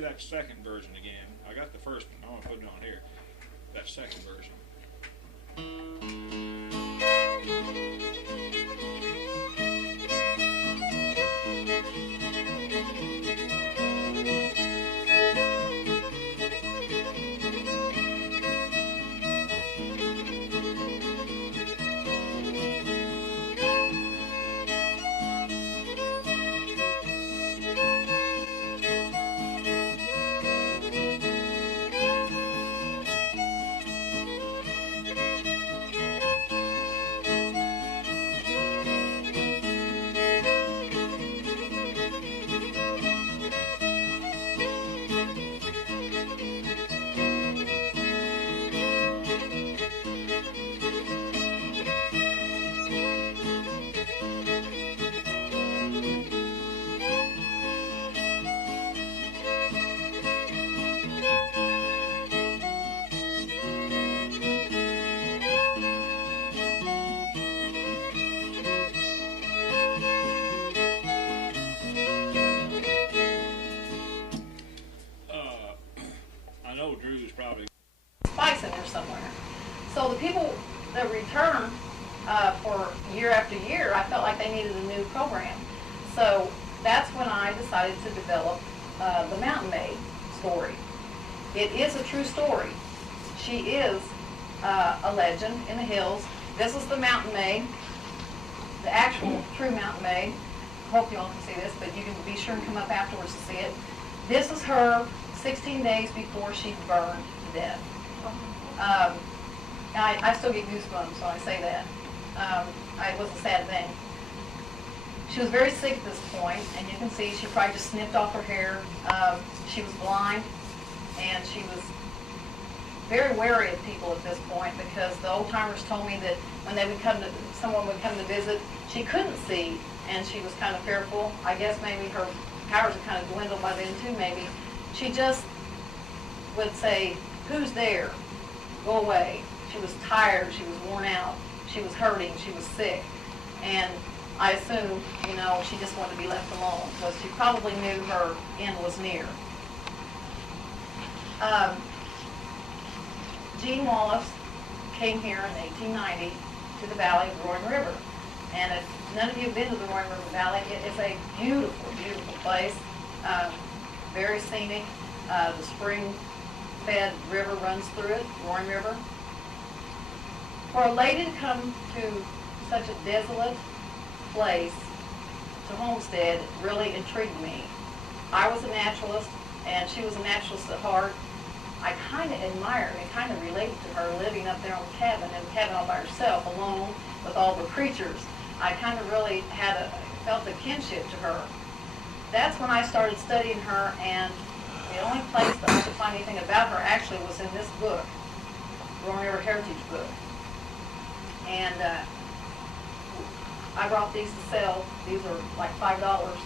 That second version again. I got the first one. I want to put it on here. That second version. Spice in there somewhere. So the people that returned for year after year, I felt like they needed a new program. So that's when I decided to develop the Mountain Maid story. It is a true story. She is a legend in the hills. This is the Mountain Maid, the actual true Mountain Maid. I hope you all can see this, but you can be sure and come up afterwards to see it. This is her 16 days before she burned to death. I still get goosebumps when I say that. It was a sad thing. She was very sick at this point, and you can see she probably just snipped off her hair. She was blind, and she was very wary of people at this point because the old timers told me that when they would come to, someone would come to visit, she couldn't see, and she was kind of fearful. I guess maybe her powers had kind of dwindled by then too, maybe. She just would say, "Who's there? Go away." She was tired, she was worn out, she was hurting, she was sick. And I assume, you know, she just wanted to be left alone because she probably knew her end was near. Gene Wallace came here in 1890 to the valley of the Roaring River. And if none of you have been to the Roaring River Valley, it is a beautiful, beautiful place, very scenic. The spring-fed river runs through it, Roaring River. For a lady to come to such a desolate place to homestead really intrigued me. I was a naturalist, and she was a naturalist at heart. I kind of admired and kind of related to her living up there in the cabin all by herself, alone with all the creatures. I kind of really felt a kinship to her. That's when I started studying her, and the only place that I could find anything about her actually was in this book, Roaring River Heritage Book. And I brought these to sell. These are like $5,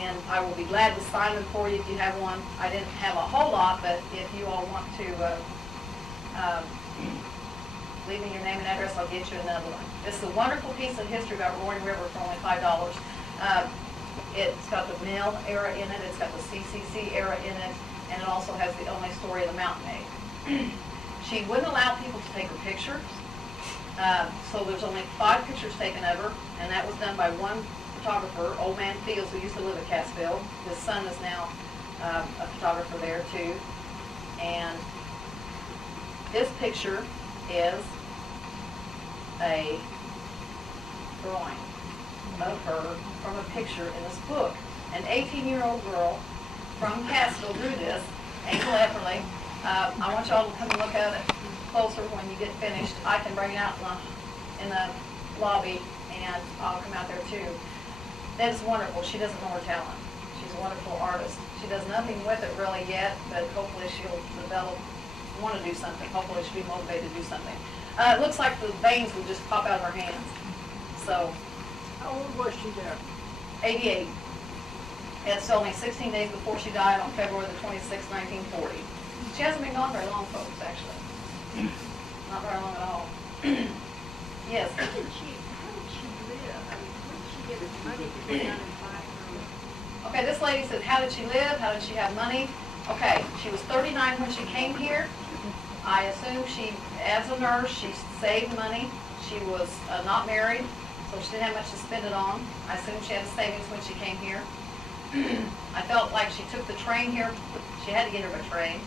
and I will be glad to sign them for you if you have one. I didn't have a whole lot, but if you all want to leave me your name and address, I'll get you another one. This is a wonderful piece of history about Roaring River for only $5. It's got the Mill era in it, it's got the CCC era in it, and it also has the only story of the Mountain Maid. She wouldn't allow people to take her pictures, so there's only 5 pictures taken of her, and that was done by one photographer, Old Man Fields, who used to live at Cassville. His son is now a photographer there too. And this picture is a drawing of her from a picture in this book. An 18-year-old girl from Cassville drew this, Angel Epperly. I want y'all to come and look at it. closer when you get finished. I can bring it out in the lobby, and I'll come out there too. That is wonderful. She doesn't know her talent. She's a wonderful artist. She does nothing with it really yet, but hopefully she'll develop, want to do something. Hopefully she'll be motivated to do something. It looks like the veins would just pop out of her hands. So, How old was she there? 88. It's only 16 days before she died on February the 26th, 1940. She hasn't been gone very long, folks, actually. Not very long at all. Yes. How did she live? I mean, where did she get the money to go down and buy her? Okay, this lady said, how did she live? How did she have money? Okay, she was 39 when she came here. I assume she, as a nurse, she saved money. She was not married, so she didn't have much to spend it on. I assume she had savings when she came here. I felt like she took the train here. She had to get her by train.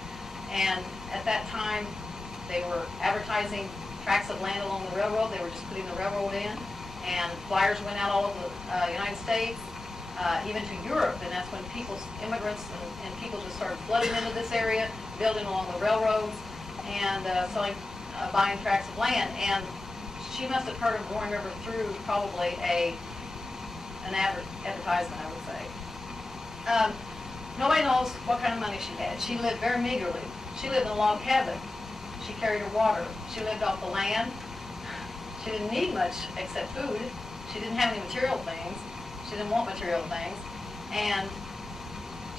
And at that time, they were advertising tracts of land along the railroad. They were just putting the railroad in. And flyers went out all over the United States, even to Europe. And that's when immigrants and people just started flooding into this area, building along the railroads, and buying tracts of land. And she must have heard of Roaring River through probably an advertisement, I would say. Nobody knows what kind of money she had. She lived very meagerly. She lived in a log cabin. She carried her water. She lived off the land. She didn't need much except food. She didn't have any material things. She didn't want material things. And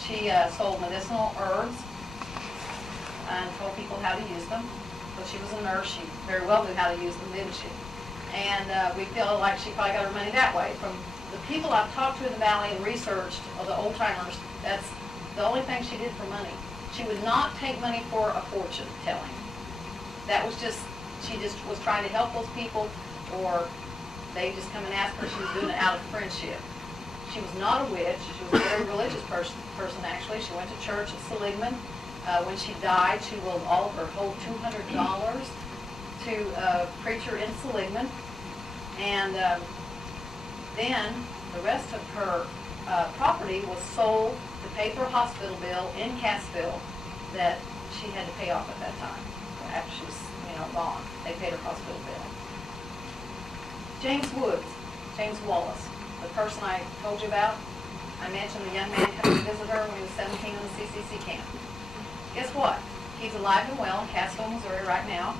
she sold medicinal herbs and told people how to use them. But she was a nurse. She very well knew how to use them, didn't she? And we feel like she probably got her money that way. From the people I've talked to in the valley and researched, or the old timers, that's the only thing she did for money. She would not take money for a fortune telling. That was just, she just was trying to help those people, or they just come and ask her. She was doing it out of friendship. She was not a witch. She was a very religious person actually. She went to church at Seligman. When she died, she willed all of her whole $200 to a preacher in Seligman. And then the rest of her property was sold to pay for a hospital bill in Cassville that she had to pay off at that time. After she was, gone, they paid her hospital bill. James Woods, James Wallace, the person I told you about. I mentioned the young man coming to visit her when he was 17 in the CCC camp. Guess what? He's alive and well in Cassville, Missouri right now.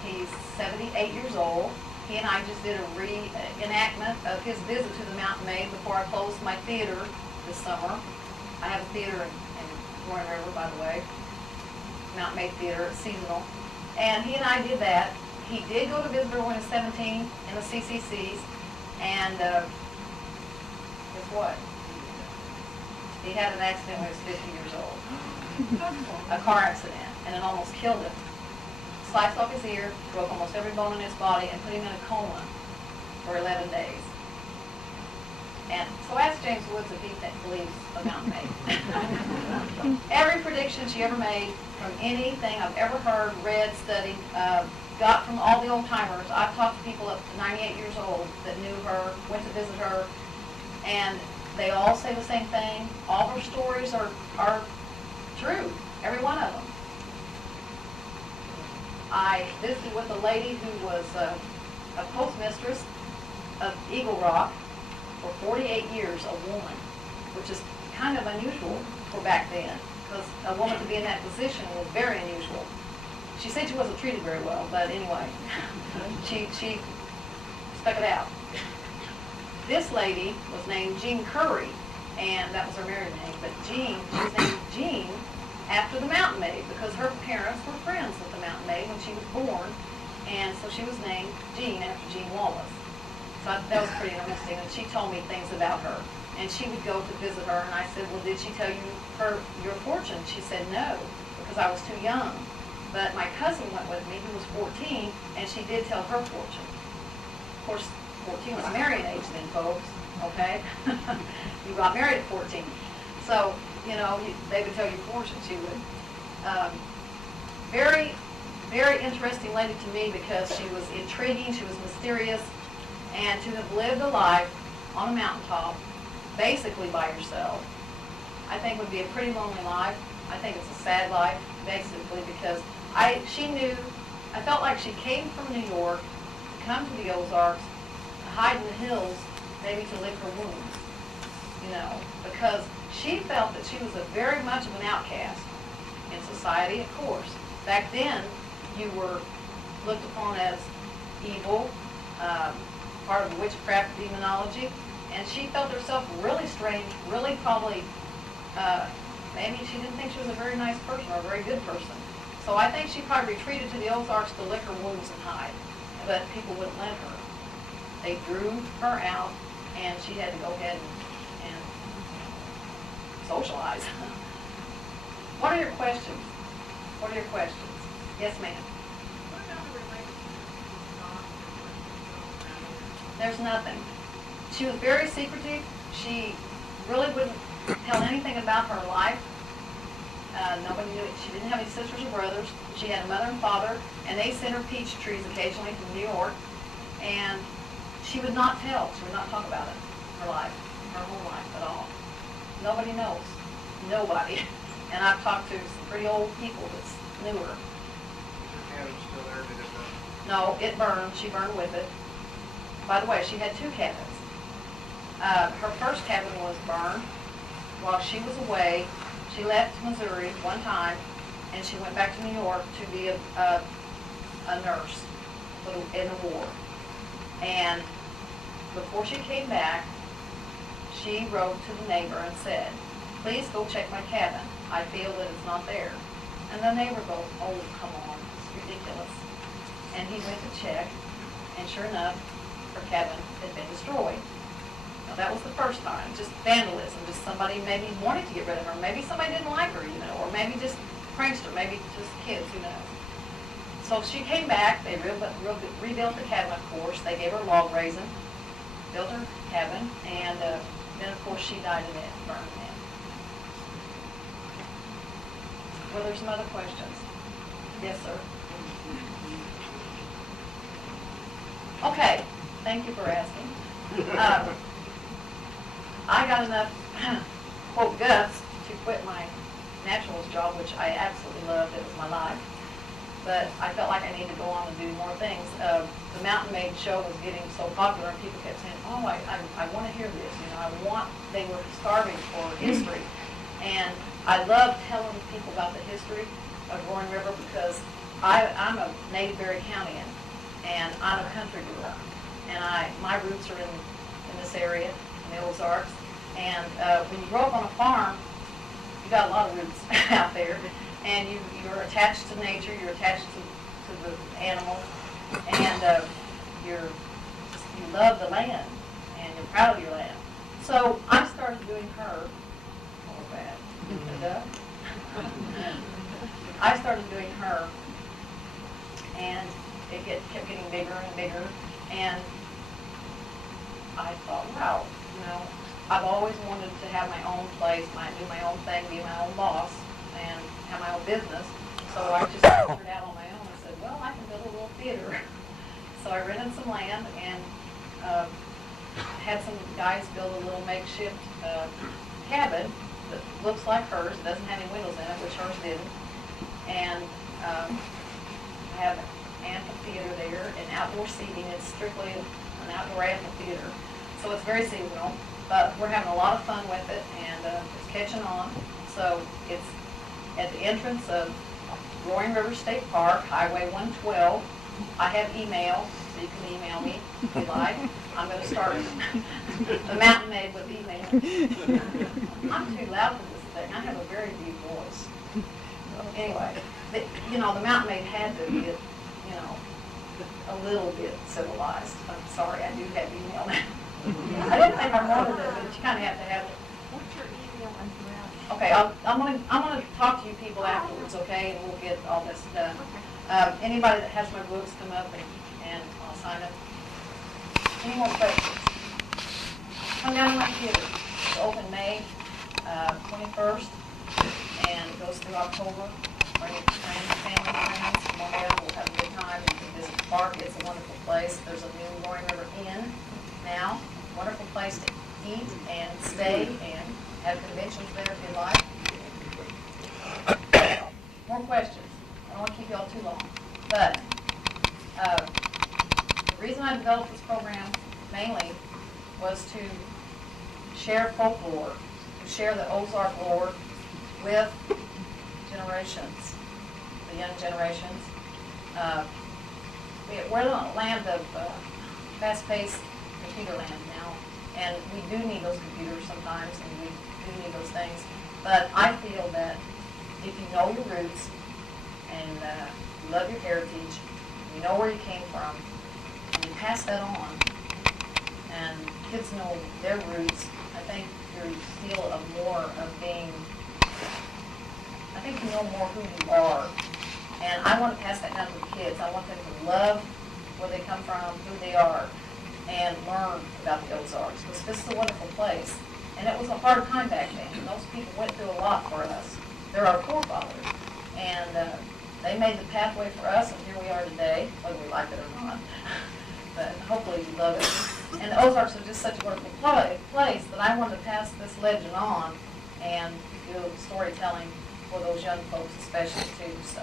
He's 78 years old. He and I just did a reenactment of his visit to the Mountain Maid before I closed my theater this summer. I have a theater in Roaring River, by the way. Mountain Maid Theater, it's seasonal. And he and I did that. He did go to visit her when he was 17 in the CCCs. And guess what? He had an accident when he was 50 years old. A car accident, and it almost killed him. Sliced off his ear, broke almost every bone in his body, and put him in a coma for 11 days. And so ask James Woods if he believes a Mountain Maid. Every prediction she ever made from anything I've ever heard, read, studied, got from all the old timers. I've talked to people up to 98 years old that knew her, went to visit her, and they all say the same thing. All her stories are true, every one of them. I visited with a lady who was a postmistress of Eagle Rock for 48 years, a woman, which is kind of unusual for back then, because a woman to be in that position was very unusual. She said she wasn't treated very well, but anyway, she stuck it out. This lady was named Jean Curry, and that was her married name, but Jean, she's named Jean after the Mountain Maid, because her parents were friends with the Mountain Maid when she was born, and so she was named Jean after Jean Wallace. So that was pretty interesting, and she told me things about her. And she would go to visit her, and I said, well, did she tell you your fortune? She said no, because I was too young. But my cousin went with me, who was 14, and she did tell her fortune. Of course, 14 was marrying age then, folks, okay? You got married at 14. So, they would tell you fortune, she would. Very, very interesting lady to me, because she was intriguing, she was mysterious, and to have lived a life on a mountaintop, basically by yourself, I think would be a pretty lonely life. I think it's a sad life, basically, because She knew, I felt like she came from New York to come to the Ozarks, to hide in the hills, maybe to lick her wounds, you know, because she felt that she was very much of an outcast in society, of course. Back then, you were looked upon as evil, part of the witchcraft demonology, and she felt herself really strange, really probably, maybe she didn't think she was a very nice person or a very good person. So I think she probably retreated to the Ozarks to lick her wounds and hide, but people wouldn't let her. They drew her out, and she had to go ahead and socialize. What are your questions? What are your questions? Yes, ma'am. What about the relationship with There's nothing. She was very secretive. She really wouldn't tell anything about her life. Nobody knew it. She didn't have any sisters or brothers. She had a mother and father, and they sent her peach trees occasionally from New York. And she would not tell. She would not talk about it. Her life, her whole life at all. Nobody knows. Nobody. And I've talked to some pretty old people that knew her. Is your cabin still there? Did it burn? No, it burned. She burned with it. By the way, she had 2 cabins. Her first cabin was burned while she was away. She left Missouri one time, and she went back to New York to be a nurse in the war. And before she came back, she wrote to the neighbor and said, "Please go check my cabin. I feel that it's not there." And the neighbor goes, "Oh, come on, it's ridiculous." And he went to check, and sure enough, her cabin had been destroyed. Now, that was the first time, just vandalism, just somebody maybe wanted to get rid of her, maybe somebody didn't like her, you know, or maybe just prankster, maybe just kids, who knows. So she came back, they rebuilt the cabin, of course, they gave her log raising, built her cabin, and then, of course, she died in it, burned in it. Well, there's some other questions. Yes, sir. Okay, thank you for asking. I got enough, quote, guts to quit my naturalist job, which I absolutely loved. It was my life. But I felt like I needed to go on and do more things. The Mountain Maid show was getting so popular, and people kept saying, "Oh, I want to hear this." You know, they were starving for history. And I love telling people about the history of Roaring River because I'm a native Berry Countyan, and I'm a country girl. And my roots are in this area, in the Ozarks. And when you grow up on a farm, you got a lot of roots out there. And you're attached to nature, you're attached to the animals, and you love the land, and you're proud of your land. So I started doing her. Oh, bad. I started doing her, and it kept getting bigger and bigger, and I thought, wow, you know, I've always wanted to have my own place, do my own thing, be my own boss, and have my own business. So I just figured out on my own. I said, well, I can build a little theater. So I rented some land and had some guys build a little makeshift cabin that looks like hers. It doesn't have any windows in it, which hers didn't. And I have an amphitheater there and outdoor seating. It's strictly an outdoor amphitheater. So it's very seasonal, but we're having a lot of fun with it, and it's catching on. So it's at the entrance of Roaring River State Park, Highway 112. I have email, so you can email me if you like. I'm going to start the Mountain Maid with email. I'm too loud for this thing. I have a very deep voice. Anyway, the Mountain Maid had to get, a little bit civilized. I'm sorry, I do have email now. I didn't think I wanted it, but you kind of have to have it. What's your email address? Okay, I'm gonna talk to you people afterwards, okay, and we'll get all this done. Anybody that has my books, come up and I'll sign it. Any more questions? Come down to my theater. It's open May 21st, and it goes through October. Bring your friends, family, friends, come on down, we'll have a good time. You can visit the park, it's a wonderful place. There's a new Roaring River Inn now, wonderful place to eat and stay and have conventions there if you like. More questions? don't want to keep y'all too long. But the reason I developed this program mainly was to share folklore, to share the Ozark lore with generations, the young generations. We're in a land of fast-paced computer land now, and we do need those computers sometimes, and we do need those things. But I feel that if you know your roots and you love your heritage, you know where you came from, and you pass that on, and kids know their roots, I think you feel more of being, I think you know more who you are. And I want to pass that down to the kids. I want them to love where they come from, who they are, and learn about the Ozarks. Because this is a wonderful place. And it was a hard time back then. And those people went through a lot for us. They're our forefathers. And they made the pathway for us, and here we are today, whether we like it or not. But hopefully you love it. And the Ozarks are just such a wonderful place that I wanted to pass this legend on and do storytelling for those young folks especially too. So.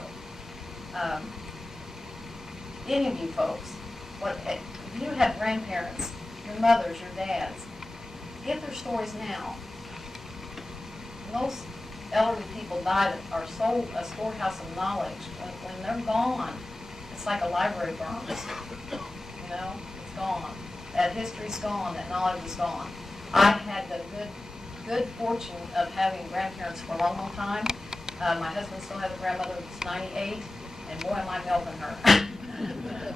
Any of you folks, if you have grandparents, your mothers, your dads, get their stories now. Most elderly people die that are so a storehouse of knowledge. When they're gone, it's like a library burns. You know, it's gone. That history's gone. That knowledge is gone. I had the good fortune of having grandparents for a long, long time. My husband still has a grandmother that's 98. And boy, am I helping her.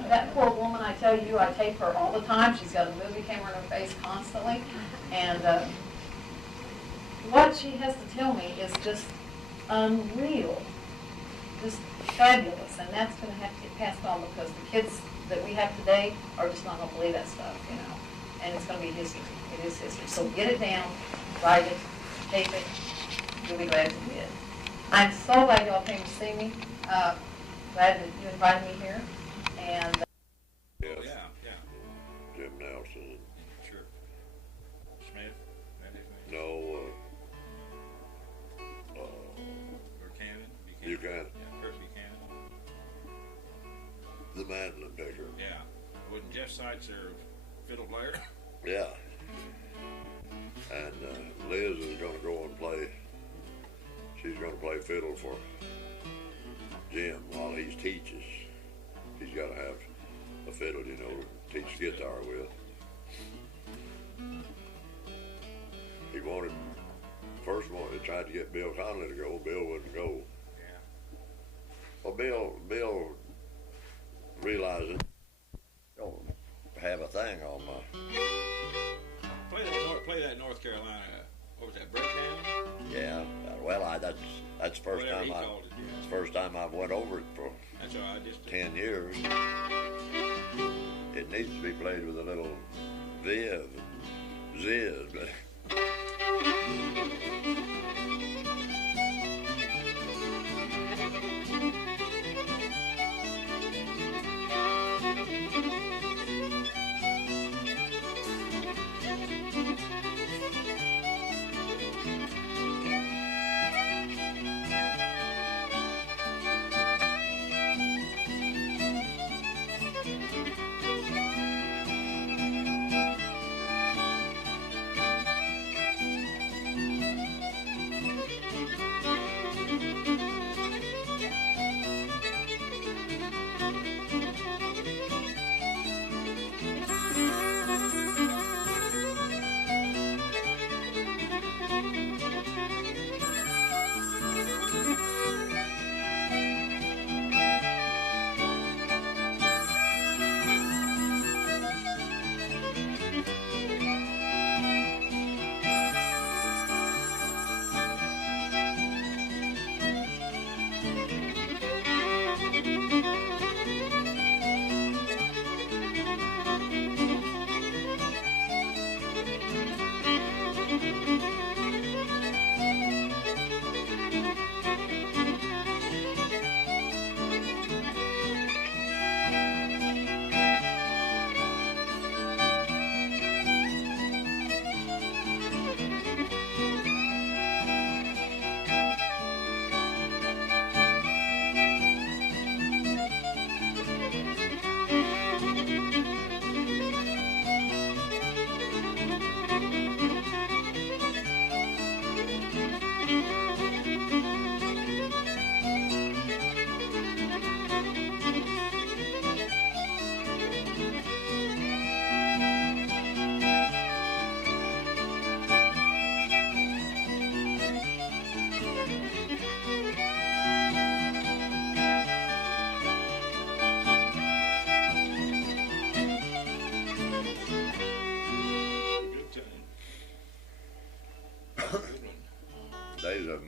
That poor woman, I tell you, I tape her all the time. She's got a movie camera in her face constantly. And what she has to tell me is just unreal, just fabulous. And that's going to have to get passed on because the kids that we have today are just not going to believe that stuff, you know. And it's going to be history. It is history. So get it down, write it, tape it. You'll be glad you did. I'm so glad y'all came to see me. Glad that you invited me here, and Yes, Yeah. Jim Nelson. Sure. Smith? That his name? No, Buchanan? Buchanan. Yeah, Kurt Buchanan. the mandolin picker. Yeah. Wasn't Jeff Seitz their fiddle player? Yeah. And Liz is going to go and play. She's going to play fiddle for Jim while he teaches. He's got to have a fiddle, you know, to teach guitar with. He wanted, first one, he tried to get Bill Connolly to go. Bill wouldn't go. Yeah. Well, Bill realized don't have a thing on my. Play that North Carolina. What was that? Breakdown? Yeah. Well, that's the first Whatever time he I. called it, yeah. It's the first time I've went over it for That's all right. Just 10 years. It needs to be played with a little viv, ziz, but.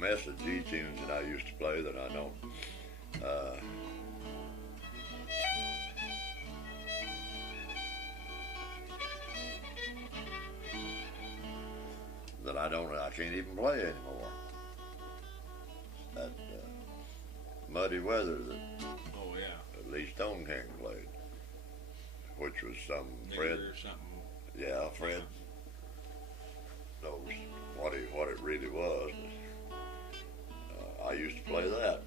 mess of G tunes that I used to play that I don't. I can't even play anymore. That muddy weather that Oh yeah. at least Stone King played, which was some Fred. Or something. Yeah, Fred knows what it really was. I used to play that.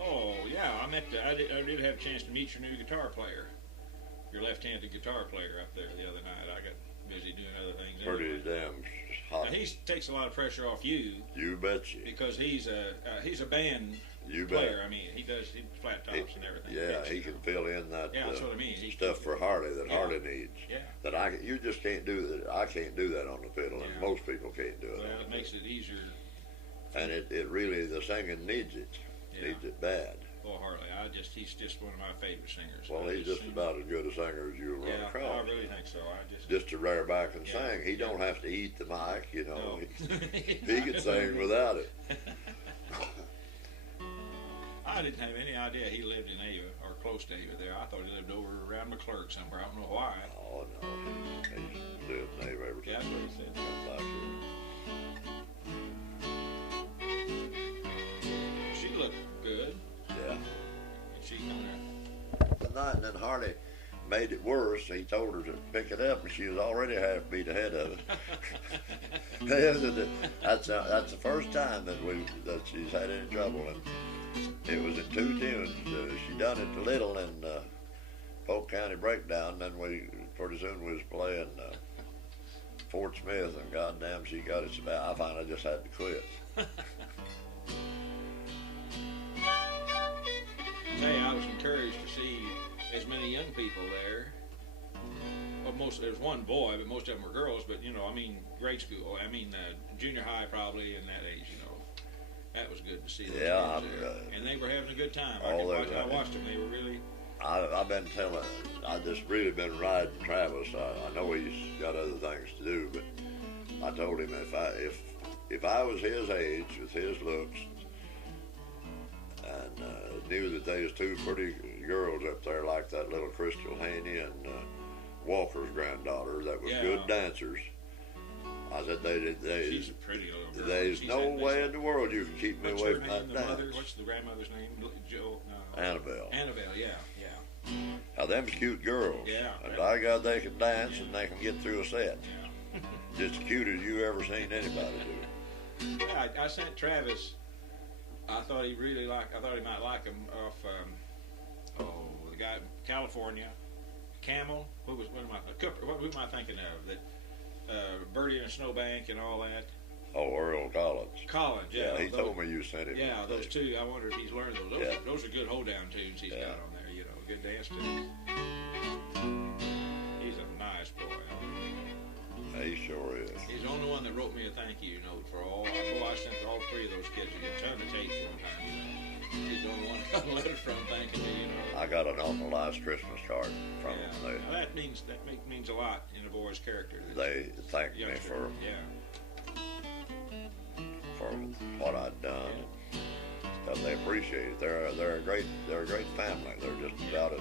Oh yeah, I did have a chance to meet your new guitar player, your left-handed guitar player up there the other night. I got busy doing other things. Pretty anyway. damn hot. Now, he takes a lot of pressure off you. You betcha. Because he's a band You player. bet. I mean, he does flat tops and everything. Yeah, Fixes he them. can fill in that Yeah, that's what I mean. stuff for Harley that Yeah. Harley needs. Yeah. That you just can't do that. I can't do that on the fiddle, and Yeah. most people can't do it. Well, on it the makes it easier. fiddle. And it really, the singing needs it. Yeah. Needs it bad. Oh, Harley, he's just one of my favorite singers. Well, I he's just sing- about as good a singer as you'll run Yeah, I across. really think so. Just to rear back and Yeah. sing. He Yeah. don't have to eat the mic, you know. No. He can sing without it. I didn't have any idea he lived in Ava or close to Ava there. I thought he lived over around McClurg somewhere. I don't know why. Oh no, he's lived in Ava ever Yeah, since that's what he said. he got back here. She looked good. Yeah. And she kind And then Harley made it worse. He told her to pick it up, and she was already half beat ahead of it. that's the first time that she's had any trouble, and it was in two tunes. She done it to Little in Polk County Breakdown. And then pretty soon we was playing Fort Smith, and goddamn, she got it so bad. I finally just had to quit. Hey, I was encouraged to see as many young people there. Well, there was one boy, but most of them were girls. But I mean, grade school. I mean, junior high probably in that age. That was good to see. Those Yeah, kids there. And they were having a good time. Oh, I watched them. They were really. I've been telling. I just really been riding Travis. I know he's got other things to do, but I told him if I was his age with his looks and knew that there was two pretty girls up there like that little Crystal Haney and Walker's granddaughter that was Yeah. good dancers. I said She's a pretty little girl. there's She's no had way this- in the world you can keep me What's away her from name? that The mother? dance. What's the grandmother's name? Jill. No. Annabelle. Annabelle. Yeah. Now them's cute girls. Yeah. And by God, they can dance and they can get through a set. Yeah. Just as cute as you ever seen anybody do. Yeah, I sent Travis. I thought he might like him off. The guy California, Camel. Who am I thinking of? That Birdie in a Snowbank and all that. Oh, Earl Collins. College. Yeah. Yeah, he those, told me you sent him. Yeah, those two. I wonder if he's learned those. Yeah. Those are good hold down tunes he's Yeah. got on there. Good dance tunes. He's a nice boy. He sure is. He's the only one that wrote me a thank you note for all. I sent all three of those kids a ton of tapes one time. He's the only one I got a letter from thanking me. I got an awful nice Christmas card from Yeah. them. Now that means a lot in a boy's character. They thanked me Youngster. for what I'd done. Because they appreciate it. They're a great family. They're just about as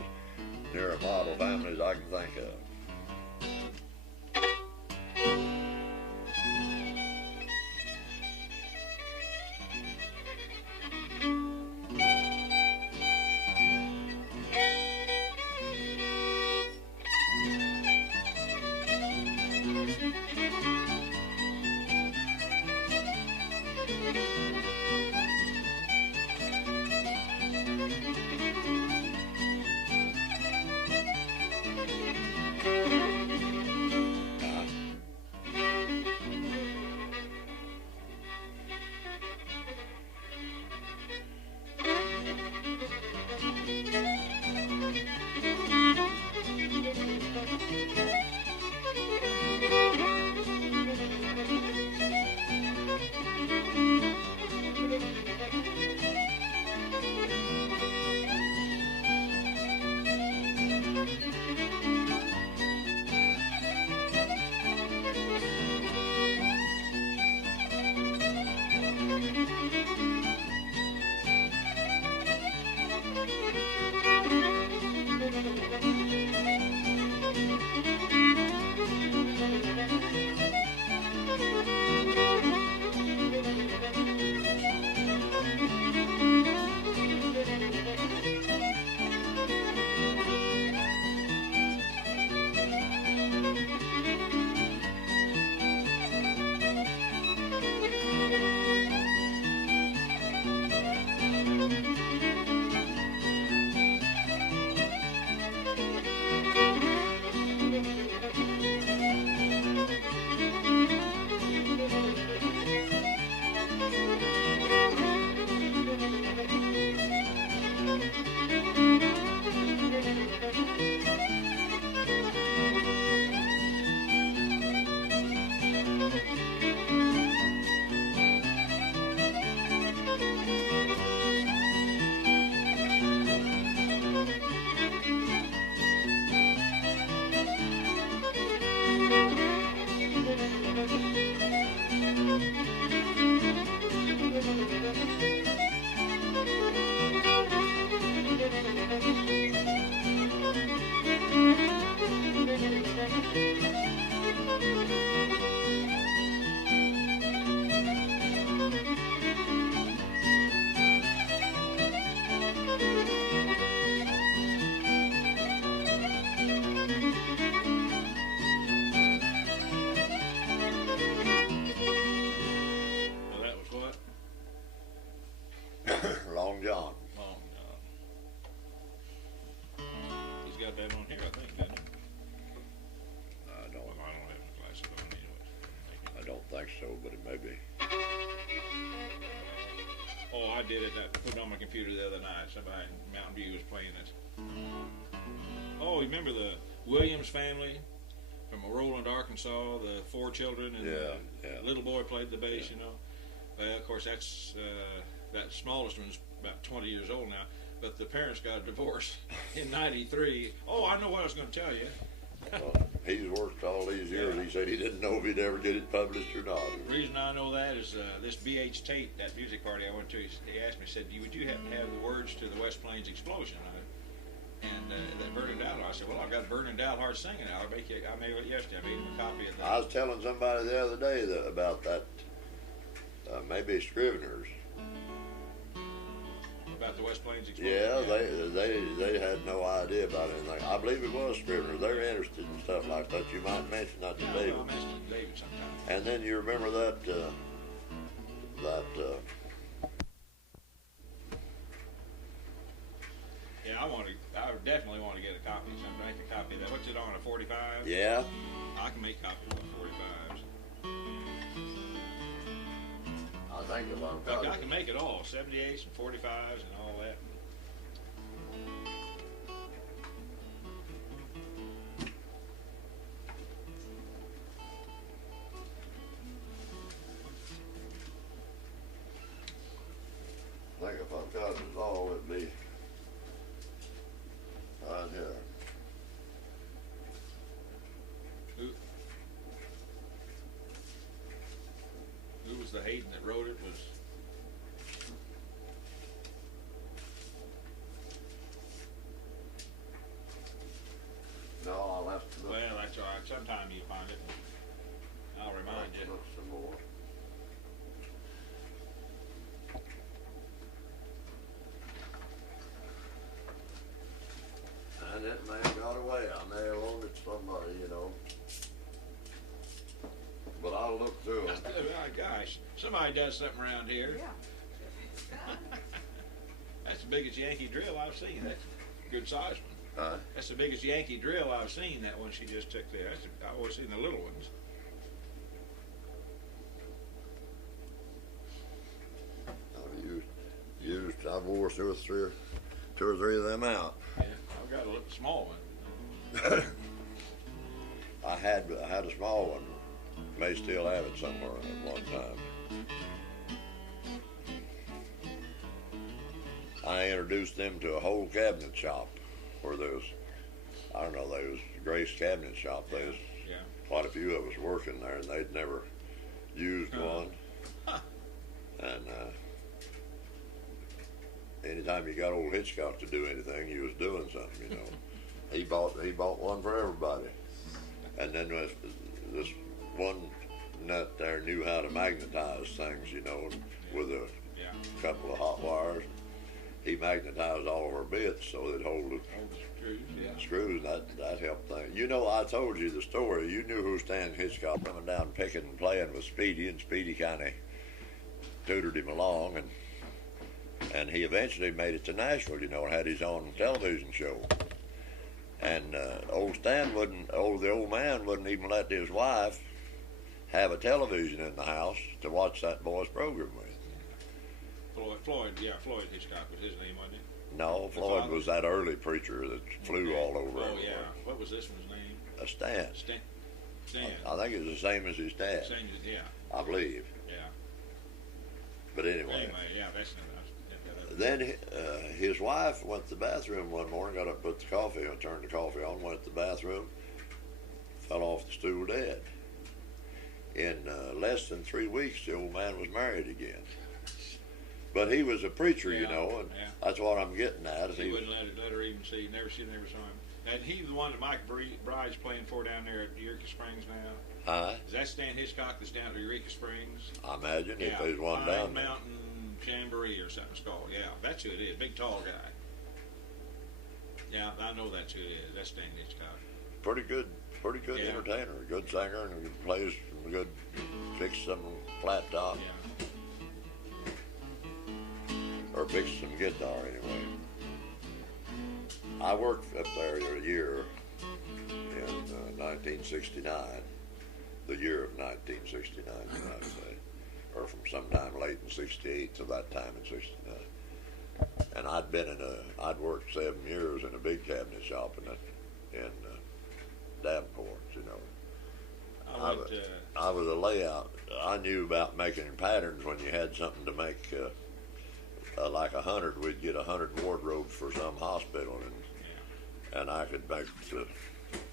near a model family as I can think of. got that on here, I think, doesn't it? I don't. Well, I don't have my glasses on anyway. I don't think so, but it may be. Oh, I did it. I put it on my computer the other night. Somebody in Mountain View was playing this. Oh, you remember the Williams family from Roland, Arkansas? The 4 children and the little boy played the bass. You know. Well, of course, that's that smallest one's about 20 years old now. But the parents got a divorce in '93. Oh, I know what I was going to tell you. Well, he's worked all these years. Yeah. He said he didn't know if he'd ever get it published or not. The reason I know that is this B.H. Tate, that music party I went to, he asked me, he said, would you happen to have the words to the West Plains Explosion? And that Vernon Dalhart. I said, well, I've got Vernon Dalhart singing it. I made it yesterday. I made him a copy of that. I was telling somebody the other day about that, maybe Scrivener's. About the West Plains Explosion? Yeah, they had no idea about anything. I believe it was Scrivener's. They're interested in stuff like that. You might mention that to David. I'll mention it to David sometime. And then you remember that Yeah, I would definitely want to get a copy. Make a copy of that. What's it on, a 45? yeah. I can make copies of 45s. I think if I'm Look, I can make it all, 78s and 45s and all that. I think if I've got it all, it'd be right here. Who was the Hayden that wrote it? Was No, I'll have to look. well, that's all right. Sometime you find it. And I'll remind you. Look some more. And it may have got away. I may have loaned it to somebody, you know. But I'll look through it. Oh, gosh, somebody does something around here. Yeah. That's the biggest Yankee drill I've seen. That's a good size one. Huh? That's the biggest Yankee drill I've seen. That one she just took there. I've always seen the little ones. I've wore two or three of them out. Yeah, I've got a little small one. I had a small one. May still have it somewhere at one time. I introduced them to a whole cabinet shop where there was, I don't know, there was Grace Cabinet Shop. There was quite a few of us working there, and they'd never used one. And anytime you got old Hitchcock to do anything, he was doing something, you know. He bought one for everybody. And then this one nut there knew how to magnetize things, you know, with a couple of hot wires. He magnetized all of our bits so they'd hold the screws. That helped things. You know, I told you the story. You knew who Stan Hitchcock coming down picking and playing with Speedy, and Speedy kind of tutored him along, and he eventually made it to Nashville, you know, and had his own television show. And old Stan the old man wouldn't even let his wife have a television in the house to watch that boy's program with. Floyd Hitchcock was his name, wasn't it? No, Floyd was that early preacher that flew all over everywhere. Yeah. What was this one's name? Stan. Stan. I think it was the same as his dad. Same as, I believe. Yeah. But anyway. That's Then his wife went to the bathroom one morning, got up, put the coffee on, turned the coffee on, went to the bathroom, fell off the stool dead. In less than 3 weeks, the old man was married again. But he was a preacher, you know, and that's what I'm getting at. He wouldn't let her even see. Never saw him. And he was the one that Mike Bride's playing for down there at Eureka Springs now. Huh? Is that Stan Hitchcock that's down at Eureka Springs? I imagine if there's one down there. Mountain Jamboree or something it's called. Yeah, that's who it is. Big tall guy. Yeah, I know that's who it is. That's Stan Hitchcock. Pretty good entertainer, a good singer, and plays good, fixes some flat top. Yeah. Or fixes some guitar anyway. I worked up there a year in 1969, the year of 1969, you might say, or from sometime late in 68 to that time in 69. And I'd worked 7 years in a big cabinet shop in Davenport, you know. I was a layout. I knew about making patterns when you had something to make, like 100, we'd get 100 wardrobes for some hospital, and I could make the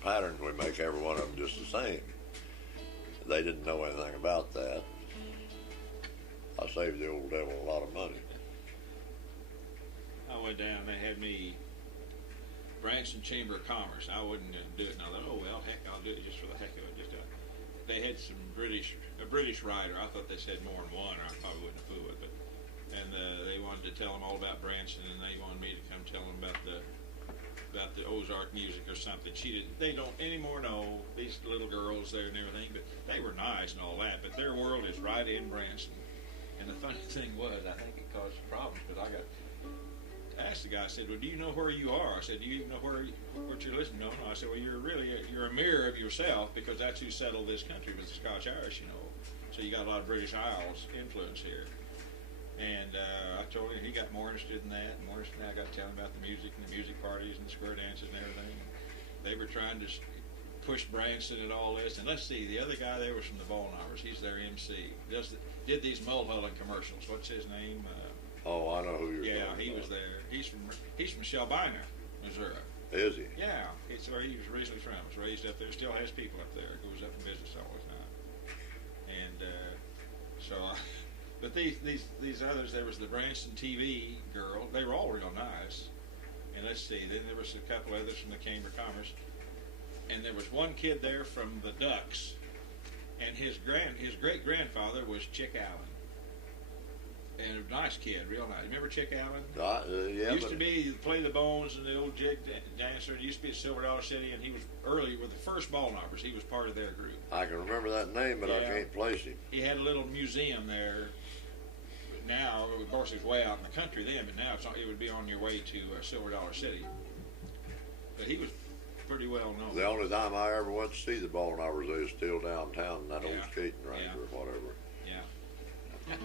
patterns we make, every one of them just the same. They didn't know anything about that. I saved the old devil a lot of money. I went down, they had me Branson Chamber of Commerce. I wouldn't do it, and I thought, oh well, heck, I'll do it just for the heck of it. They had a British writer. I thought they said more than one, or I probably wouldn't have fooled with it. And they wanted to tell them all about Branson, and they wanted me to come tell them about the Ozark music or something. They don't anymore know, these little girls there and everything, but they were nice and all that. But their world is right in Branson. And the funny thing was, I think it caused problems, because I asked the guy, I said, well, do you know where you are? I said, do you even know what you're listening to? No, I said, well, you're a mirror of yourself, because that's who settled this country with the Scotch-Irish, you know. So you got a lot of British Isles influence here. And I told him, he got more interested in that, and more interested in that. I got to tell him about the music and the music parties and the square dances and everything. And they were trying to push Branson and all this. And let's see, the other guy there was from the Ballknockers. He's their MC. Did these Mulholland commercials. What's his name? Oh, I know who you're talking about. Yeah, he was there. He's from Shelbina, Missouri. Is he? Yeah, it's where he was originally from. Was raised up there. Still has people up there. Goes up in business all the time. And but these others, there was the Branson TV girl. They were all real nice. And let's see, then there was a couple others from the Chamber of Commerce. And there was one kid there from the Ducks, and his great grandfather was Chick Allen. And a nice kid, real nice. Remember Chick Allen? Yeah. Used to be play the bones and the old jig dancer. He used to be at Silver Dollar City, and he was early with the first Ballknockers. He was part of their group. I can remember that name, but I can't place him. He had a little museum there. Now, of course, it was way out in the country then, but now it would be on your way to Silver Dollar City. But he was pretty well known. The only time I ever went to see the Ballknockers, they was still downtown in that old skating rink or whatever. Yeah.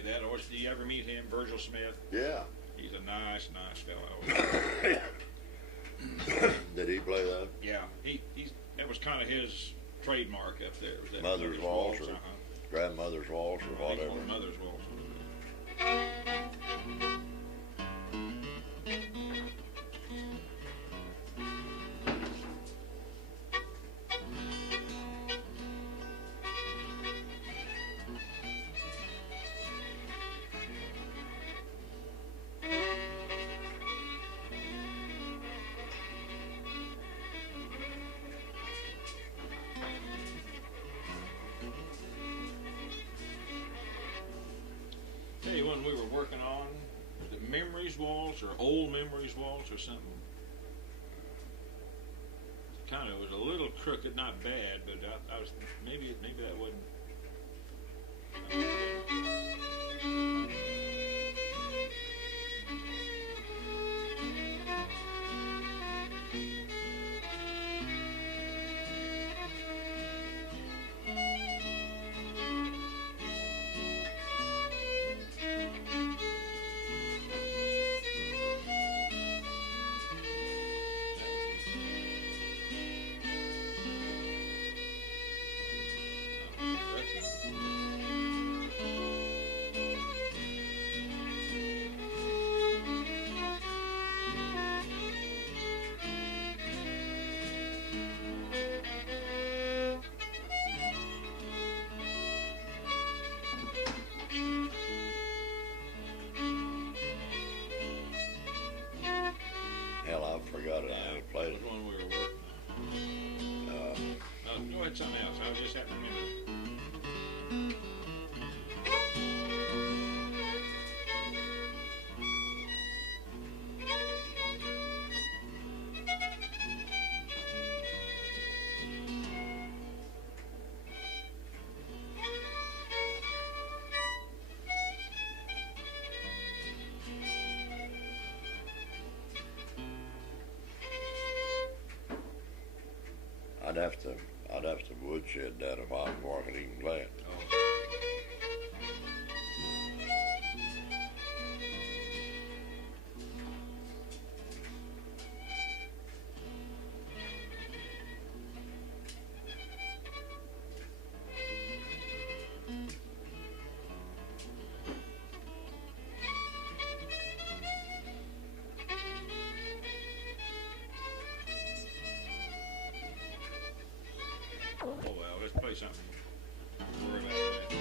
play that. Or did you ever meet him, Virgil Smith? Yeah. He's a nice fellow. Did he play that? Yeah, that was kind of his trademark up there. Was that Mother's Waltz or Grandmother's Waltz or whatever. Mother's Waltz. Tell you one we were working on, was it Memories Waltz or Old Memories Waltz or something? Kind of was a little crooked, not bad, but I was maybe that wasn't. Hell, I forgot it. I haven't played That it. was one we were working on. Go ahead, something else. I just happened to remember. I'd have to woodshed that if I was working even glad. Oh well, let's play something. Don't worry about that.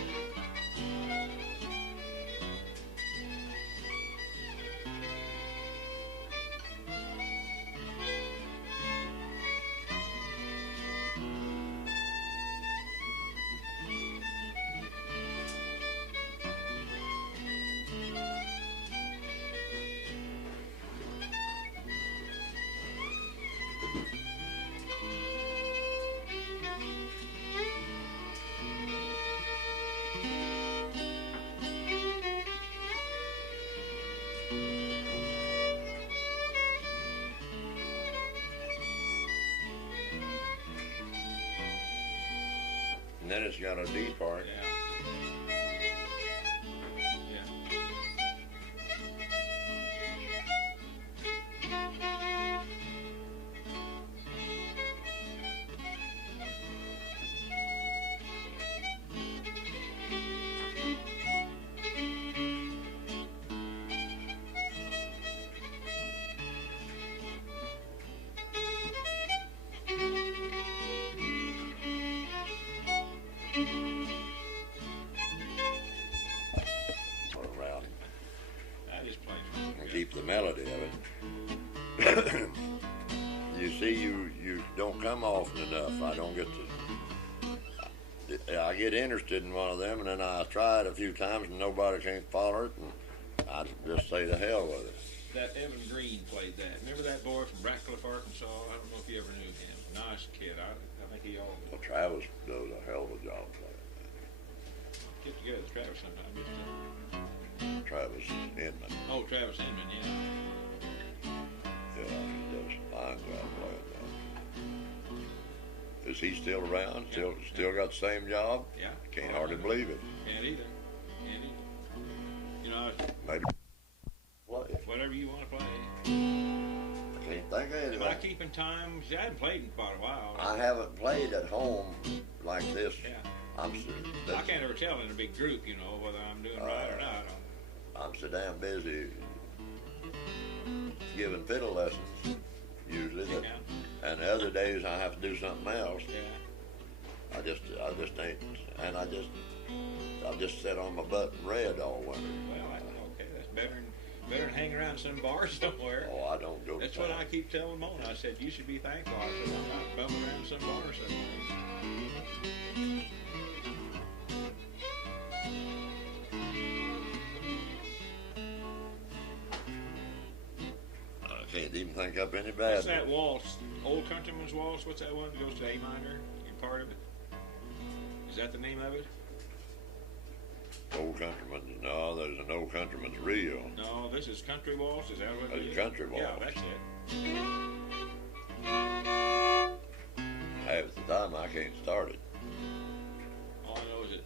And then it's got a D part. Yeah. Around I just played. and keep the melody of it. You see, you don't come often enough. I don't get to. I get interested in one of them, and then I try it a few times, and nobody can't follow it, and I just say to hell with it. That Evan Green played that. Remember that boy from Ratcliffe, Arkansas? I don't know if you ever knew him. Nice kid. I think he all Well, Travis does a hell of a job playing. get together with Travis sometime. Travis Inman. Oh, Travis Inman, yeah. Yeah, he does a fine job playing that. Is he still around? Still got the same job? Yeah. Can't hardly believe it. Can't either. Can't either. know, Maybe play. whatever you want to play. I can't think of Am I anything. keeping time? See, I haven't played in quite a while. I haven't played at home like this. Yeah. That's- I can't ever tell in a big group, you know, whether I'm doing right or not. I'm so damn busy giving fiddle lessons usually that, Yeah. and the other days I have to do something else. Yeah. I just ain't, and I just sit on my butt and read all winter. Well, okay, that's better than hanging around some bar somewhere. Oh, I don't go. That's to what town. I keep telling Mona. I said, you should be thankful. I said, I'm not bumming around some bar somewhere. I can't even think up any bad. What's that waltz? Old Countryman's Waltz? What's that one that goes to A minor in part of it? Is that the name of it? Old Countryman. No, there's an Old Countryman's Reel. No, this is Country Waltz. Is that what it That's is? Country Waltz. Yeah, that's it. Half the time I can't start it. All I know is it.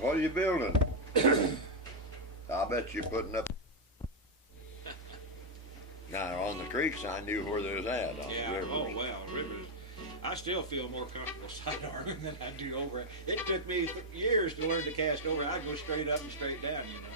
What are you building? I bet you're putting up. Now on the creeks, I knew where they was at. On Yeah. the rivers. Oh well, rivers. I still feel more comfortable sidearming than I do over it. It took me years to learn to cast over. I'd go straight up and straight down, you know.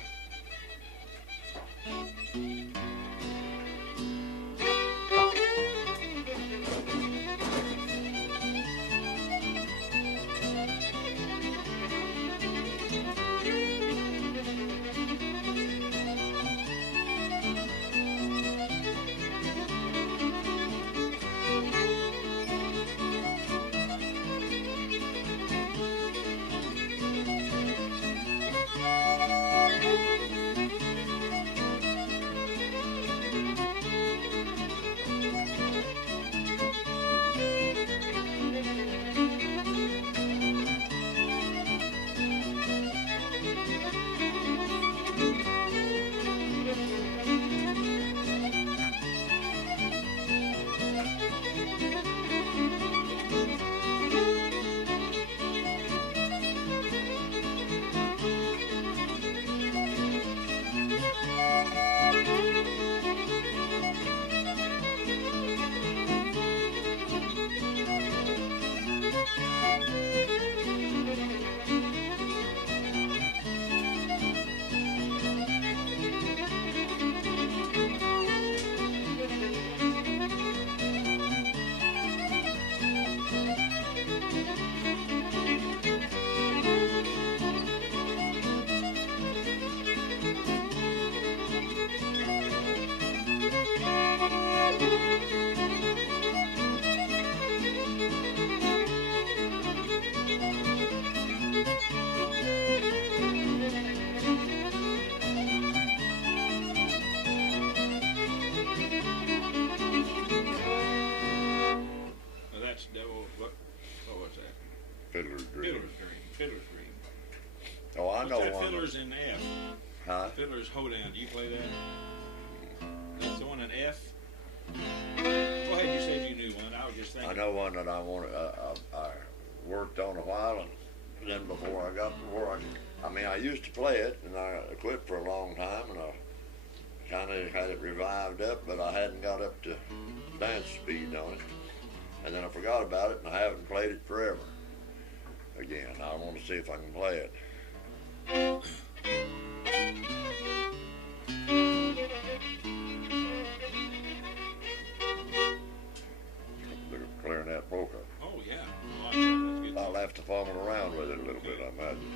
Fiddler's reading. Oh, I know What's that one. Fiddler's in F? Huh? Fiddler's Hoedown. Do you play that? That's the one in F? Go ahead, you said you knew one. I was just thinking. I know one that I wanted. I worked on a while, and then before I got to where I used to play it, and I quit for a long time, and I kind of had it revived up, but I hadn't got up to dance speed on it. And then I forgot about it, and I haven't played it forever. Again, I want to see if I can play it. The Clarinet Polka. Oh, yeah. I like that. That's good. I'll have to fumble around with it a little bit, I imagine.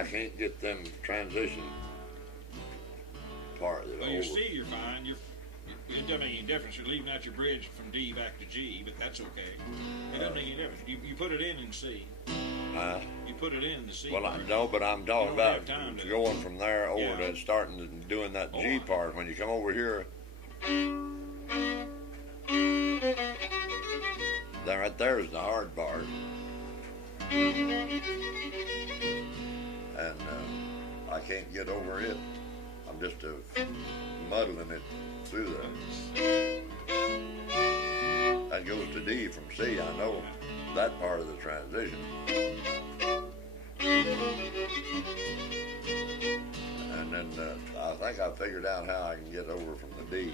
I can't get them transition part Well, over. your C, you're fine. It doesn't make any difference. You're leaving out your bridge from D back to G, but that's okay. It doesn't make any difference. You put it in C. Huh? You put it in the C. Well, I part. know, but I'm talking You don't about have time to- going from there over Yeah. to starting and doing that G Oh. part. When you come over here, that right there is the hard part. And I can't get over it. I'm just muddling it through there. That goes to D from C. I know that part of the transition. And then I think I figured out how I can get over from the D.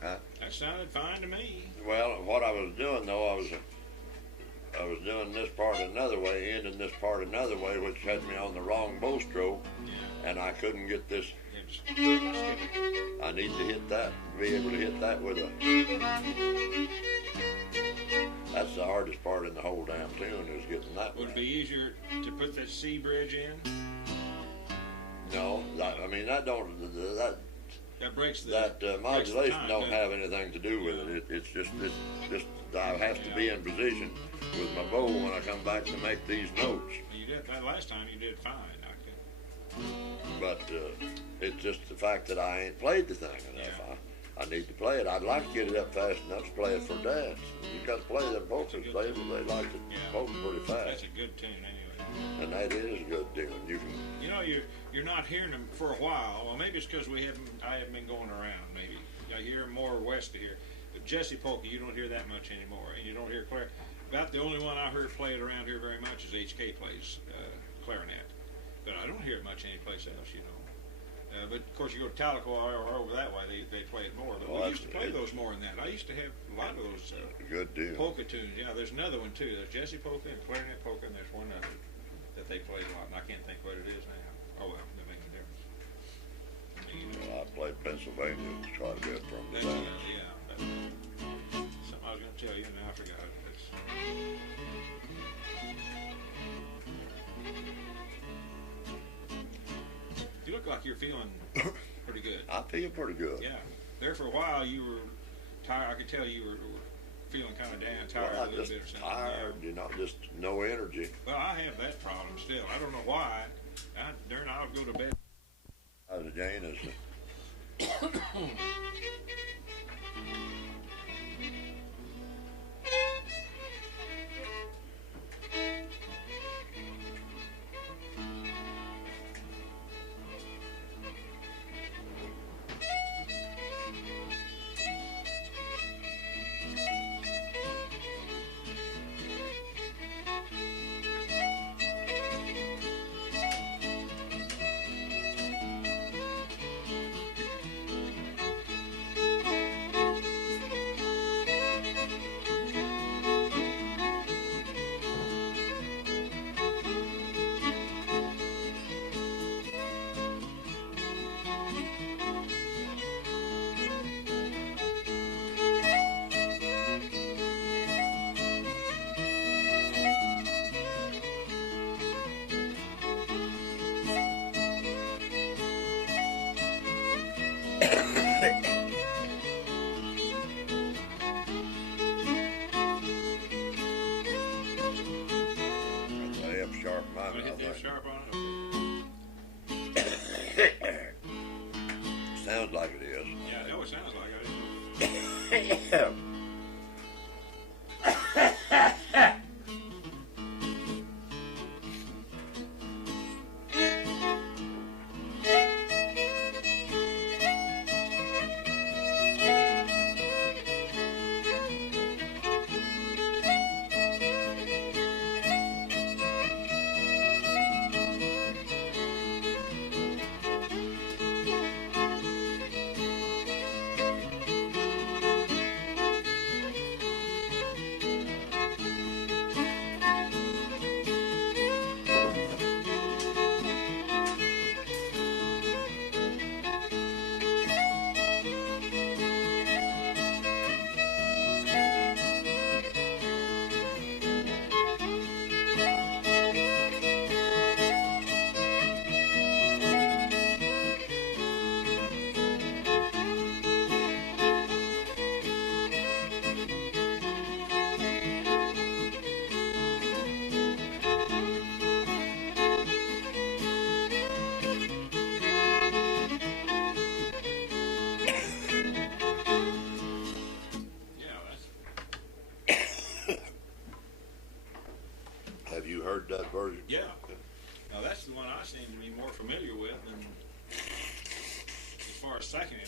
That sounded fine to me. Well, what I was doing though, I was doing this part another way, ending this part another way, which had me on the wrong bow stroke, Yeah. and I couldn't get this. Yeah, just skip it. I need to hit that, be able to hit that with a. That's the hardest part in the whole damn tune is getting that. Would it right. be easier to put that C bridge in? No, I mean that don't That breaks the that modulation time, don't doesn't it? have anything to do with it. It's just I have to be in position with my bow when I come back to make these notes. You did that last time. You did fine. But it's just the fact that I ain't played the thing enough. Yeah. I need to play it. I'd like to get it up fast enough to play it for dance. You got to play them polkas. They like to Yeah. polka pretty That's fast, a good tune anyway. and that is a good tune. You can. You know, you're not hearing them for a while. Well, maybe it's because I haven't been going around. Maybe I hear them more west of here. But Jesse Polka, you don't hear that much anymore, and you don't hear Claire. About the only one I heard played around here very much is HK plays clarinet, but I don't hear it much anyplace else. You know. But of course, you go to Tahlequah or over that way, they play it more. But Well, we used to play those more than that. I used to have a lot of those Good deal. polka tunes. Yeah, there's another one too. There's Jesse Polka and Clarinet Polka, and there's one other that they played a lot, and I can't think what it is now. Oh well, that makes a difference. Well, I played Pennsylvania quite a bit from the That's dance. yeah. That's something I was going to tell you, and now I forgot it. You look like you're feeling pretty good. I feel pretty good. Yeah. There for a while, you were tired. I could tell you were feeling kind of down, tired Well, a I'm little just bit or something. tired, Yeah. you know, just no energy. Well, I have that problem still. I don't know why. I'll go to bed. Liza Jane is. Sharp Want mine, to I hit that think. sharp on it? Sounds like it is. Yeah, it always sounds like it.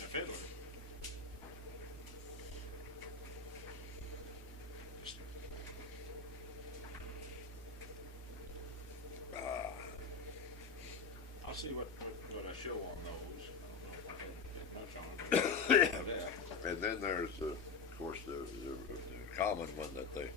the Fiddler. I'll see what I show on those. I don't know if I had much on them. And then there's, of course, the common one that they